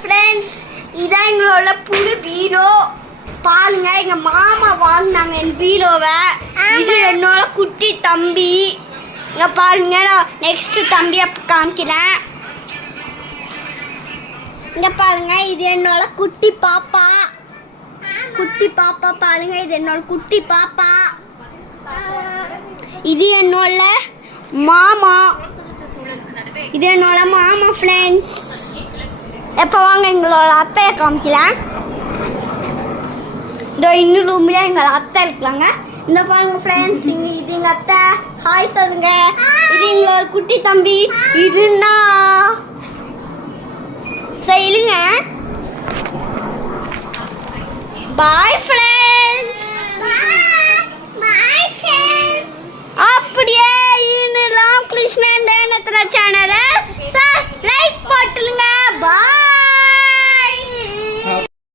Friends, இதான் எங்களோட புது பீரோ. பாருங்க, எங்க மாமா வாங்கினாங்க என் பீரோவை. இது என்னோட குட்டி தம்பி. இங்க பாருங்க, நான் நெக்ஸ்ட் தம்பியை காமிக்கிறேன். இங்க பாருங்க, இது என்னோட குட்டி பாப்பா. குட்டி பாப்பா பாருங்க, இது என்னோட குட்டி பாப்பா. இது என்னோட மாமா. இது என்னோட மாமா ஃப்ரெண்ட்ஸ். எப்போ வாங்க எங்களோட அத்தையை காமிக்கலாம். இந்த இன்னும் ரூம்ல எங்கள் அத்தை இருக்கலாங்க. இந்த பாருங்க ஃப்ரெண்ட்ஸ், இது எங்கள் அத்தை. ஹாய் சொல்லுங்க. இது எங்களோட குட்டி தம்பி. இதுன்னா சரிங்க. பாய்